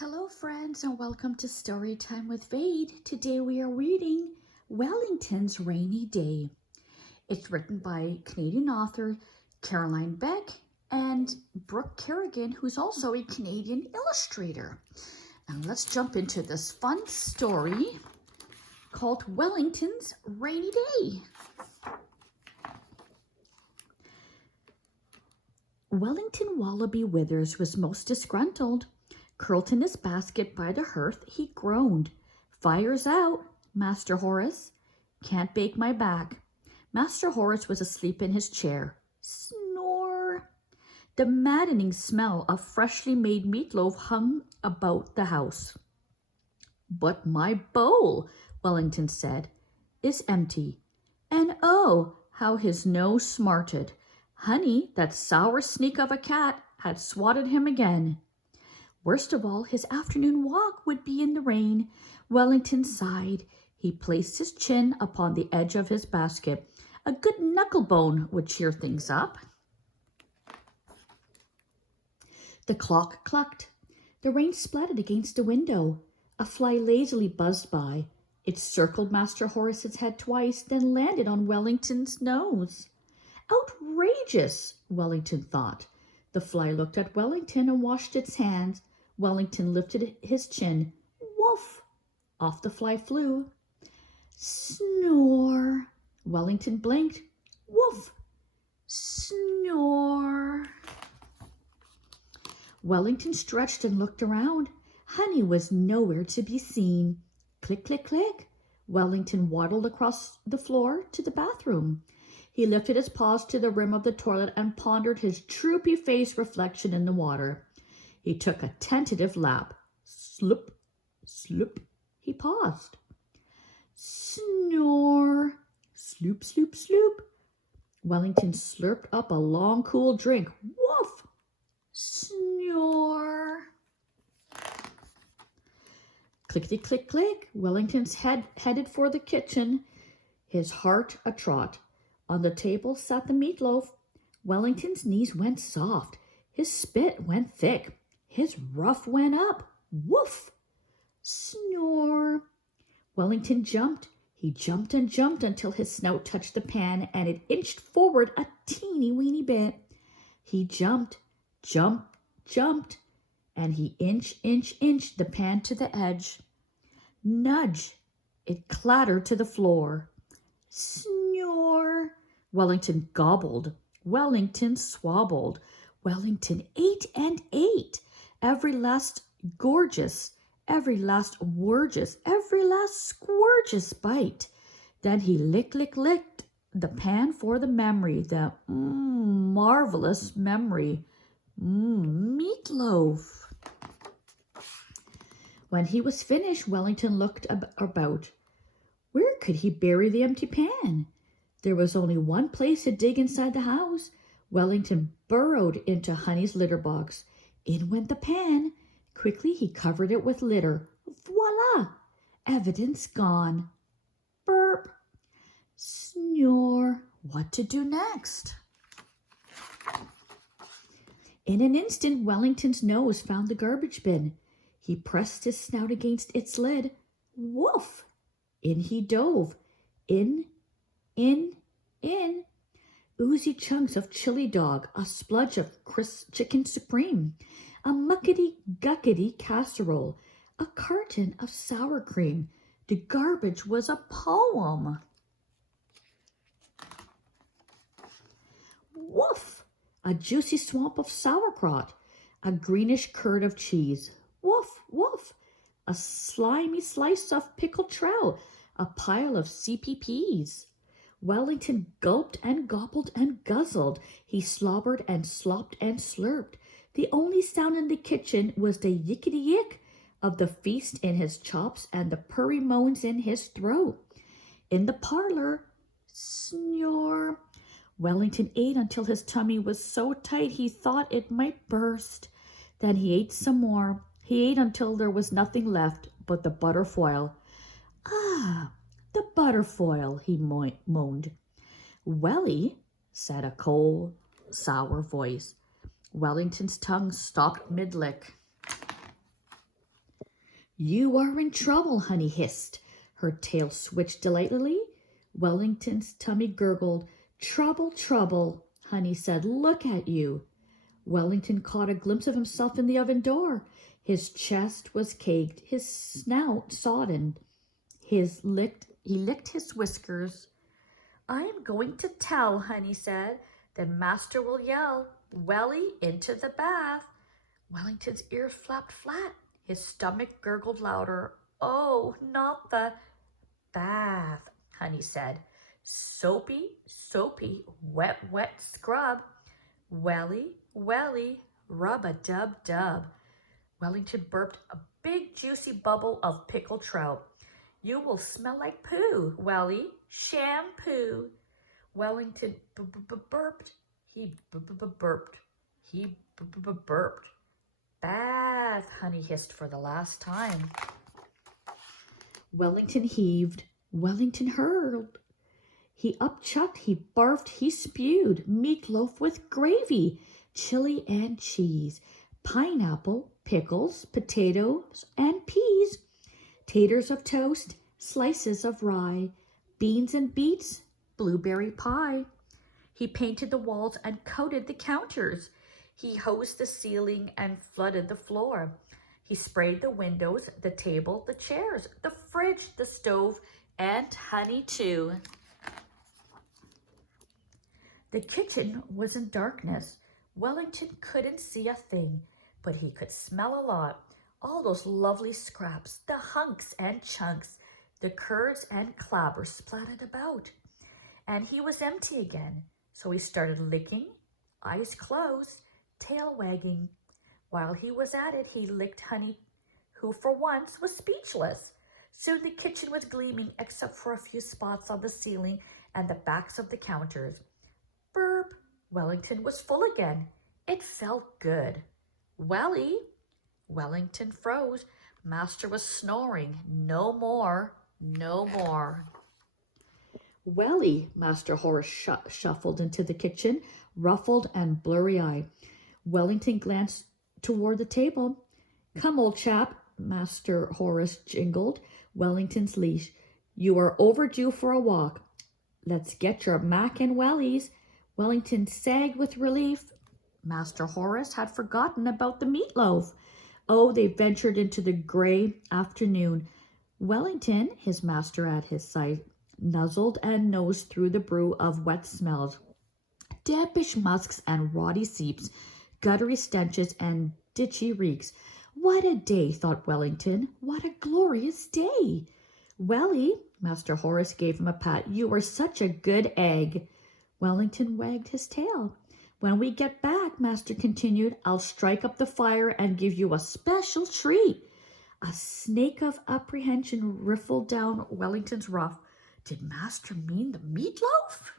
Hello friends and welcome to Storytime with Vade. Today we are reading Wellington's Rainy Day. It's written by Canadian author Carolyn Beck and Brooke Kerrigan, who's also a Canadian illustrator. And let's jump into this fun story called Wellington's Rainy Day. Wellington Wallaby Withers was most disgruntled. Curled in his basket by the hearth, he groaned. "Fire's out, Master Horace. Can't bake my back." Master Horace was asleep in his chair. Snore. The maddening smell of freshly made meatloaf hung about the house. "But my bowl," Wellington said, "is empty." And oh, how his nose smarted. Honey, that sour sneak of a cat, had swatted him again. Worst of all, his afternoon walk would be in the rain. Wellington sighed. He placed his chin upon the edge of his basket. A good knucklebone would cheer things up. The clock clucked. The rain splattered against the window. A fly lazily buzzed by. It circled Master Horace's head twice, then landed on Wellington's nose. Outrageous, Wellington thought. The fly looked at Wellington and washed its hands. Wellington lifted his chin. Woof! Off the fly flew. Snore! Wellington blinked. Woof! Snore! Wellington stretched and looked around. Honey was nowhere to be seen. Click, click, click. Wellington waddled across the floor to the bathroom. He lifted his paws to the rim of the toilet and pondered his droopy face reflection in the water. He took a tentative lap. Sloop, sloop. He paused. Snore. Sloop, sloop, sloop. Wellington slurped up a long, cool drink. Woof. Snore. Clickety, click, click. Wellington's head headed for the kitchen, his heart a trot. On the table sat the meatloaf. Wellington's knees went soft. His spit went thick. His ruff went up. Woof! Snore! Wellington jumped. He jumped and jumped until his snout touched the pan and it inched forward a teeny-weeny bit. He jumped, jumped, jumped, and he inched the pan to the edge. Nudge! It clattered to the floor. Snore! Wellington gobbled. Wellington swabbled. Wellington ate and ate. Every last gorgeous, every last gorgeous, every last squorgeous bite. Then he licked the pan for the memory, the marvelous memory. Meatloaf. When he was finished, Wellington looked about. Where could he bury the empty pan? There was only one place to dig inside the house. Wellington burrowed into Honey's litter box. In went the pan. Quickly he covered it with litter. Voila! Evidence gone. Burp. Snore. What to do next? In an instant, Wellington's nose found the garbage bin. He pressed his snout against its lid. Woof! In he dove. In. Oozy chunks of chili dog, a spludge of crisp chicken supreme, a muckety-guckety casserole, a carton of sour cream. The garbage was a poem. Woof! A juicy swamp of sauerkraut, a greenish curd of cheese. Woof, woof! A slimy slice of pickled trout, a pile of CPPs. Wellington gulped and gobbled and guzzled. He slobbered and slopped and slurped. The only sound in the kitchen was the yickety-yick of the feast in his chops and the purry moans in his throat. In the parlor, snore. Wellington ate until his tummy was so tight he thought it might burst. Then he ate some more. He ate until there was nothing left but the butterfoil. Ah, the butterfoil, he moaned. Welly, said a cold, sour voice. Wellington's tongue stopped mid-lick. You are in trouble, Honey hissed. Her tail switched delightedly. Wellington's tummy gurgled. Trouble, trouble, Honey said. Look at you. Wellington caught a glimpse of himself in the oven door. His chest was caked, his snout sodden. He licked his whiskers. I am going to tell, Honey said. Then Master will yell, Welly, into the bath. Wellington's ears flapped flat. His stomach gurgled louder. Oh, not the bath, Honey said. Soapy, soapy, wet, wet scrub. Welly, welly, rub-a-dub-dub. Wellington burped a big juicy bubble of pickled trout. You will smell like poo, Welly. Shampoo. Wellington burped. He burped. He burped. Bath, Honey hissed for the last time. Wellington heaved. Wellington hurled. He upchucked, he barfed, he spewed. Meatloaf with gravy, chili and cheese, pineapple, pickles, potatoes and peas, taters of toast, slices of rye, beans and beets, blueberry pie. He painted the walls and coated the counters. He hosed the ceiling and flooded the floor. He sprayed the windows, the table, the chairs, the fridge, the stove, and Honey too. The kitchen was in darkness. Wellington couldn't see a thing, but he could smell a lot. All those lovely scraps, the hunks and chunks, the curds and clabbers splattered about. And he was empty again, so he started licking, eyes closed, tail wagging. While he was at it, he licked Honey, who for once was speechless. Soon the kitchen was gleaming, except for a few spots on the ceiling and the backs of the counters. Burp! Wellington was full again. It felt good. Welly! Wellington froze. Master was snoring. No more. No more. Welly! Master Horace shuffled into the kitchen, ruffled and blurry-eyed. Wellington glanced toward the table. Come, old chap, Master Horace jingled Wellington's leash. You are overdue for a walk. Let's get your mac and wellies. Wellington sagged with relief. Master Horace had forgotten about the meatloaf. Oh, they ventured into the gray afternoon. Wellington, his master at his side, nuzzled and nosed through the brew of wet smells, dampish musks and rotty seeps, guttery stenches and ditchy reeks. What a day, thought Wellington. What a glorious day. Welly, Master Horace gave him a pat. You are such a good egg. Wellington wagged his tail. When we get back, Master continued, I'll strike up the fire and give you a special treat. A snake of apprehension riffled down Wellington's ruff. Did Master mean the meatloaf?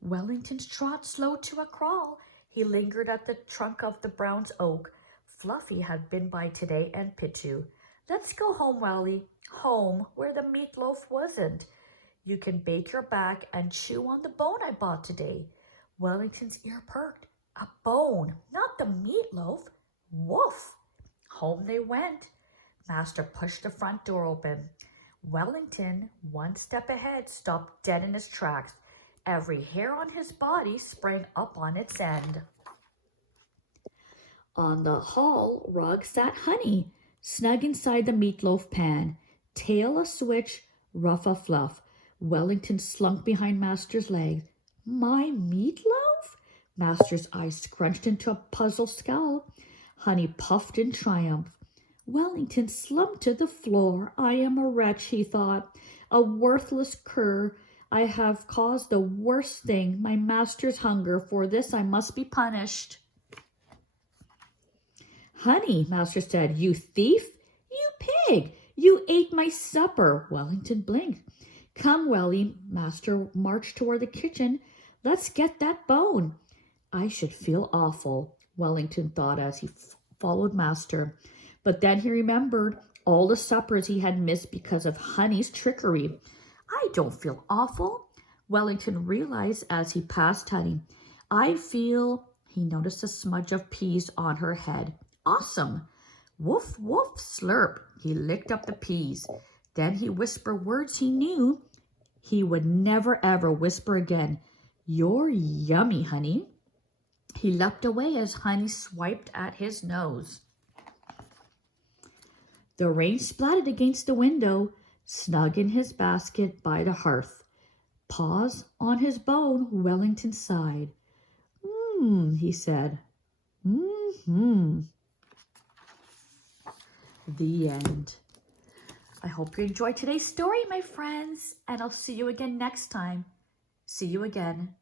Wellington's trot slowed to a crawl. He lingered at the trunk of the Brown's oak. Fluffy had been by today and Pitu. Let's go home, Welly. Home, where the meatloaf wasn't. You can bake your back and chew on the bone I bought today. Wellington's ear perked. A bone, not the meatloaf. Woof! Home they went. Master pushed the front door open. Wellington, one step ahead, stopped dead in his tracks. Every hair on his body sprang up on its end. On the hall rug sat Honey, snug inside the meatloaf pan, tail a switch, ruff a fluff. Wellington slunk behind Master's legs. My meatloaf? Master's eyes scrunched into a puzzled scowl. Honey puffed in triumph. Wellington slumped to the floor. I am a wretch, he thought, a worthless cur. I have caused the worst thing, my master's hunger. For this I must be punished. Honey, Master said, you thief, you pig, you ate my supper. Wellington blinked. Come, Welly, Master marched toward the kitchen. Let's get that bone. I should feel awful, Wellington thought as he followed Master. But then he remembered all the suppers he had missed because of Honey's trickery. I don't feel awful, Wellington realized as he passed Honey. I feel, he noticed a smudge of peas on her head. Awesome. Woof, woof, slurp. He licked up the peas. Then he whispered words he knew he would never ever whisper again. You're yummy, honey. He leapt away as Honey swiped at his nose. The rain splattered against the window, snug in his basket by the hearth. Paws on his bone, Wellington sighed. He said. The end. I hope you enjoyed today's story, my friends, and I'll see you again next time. See you again.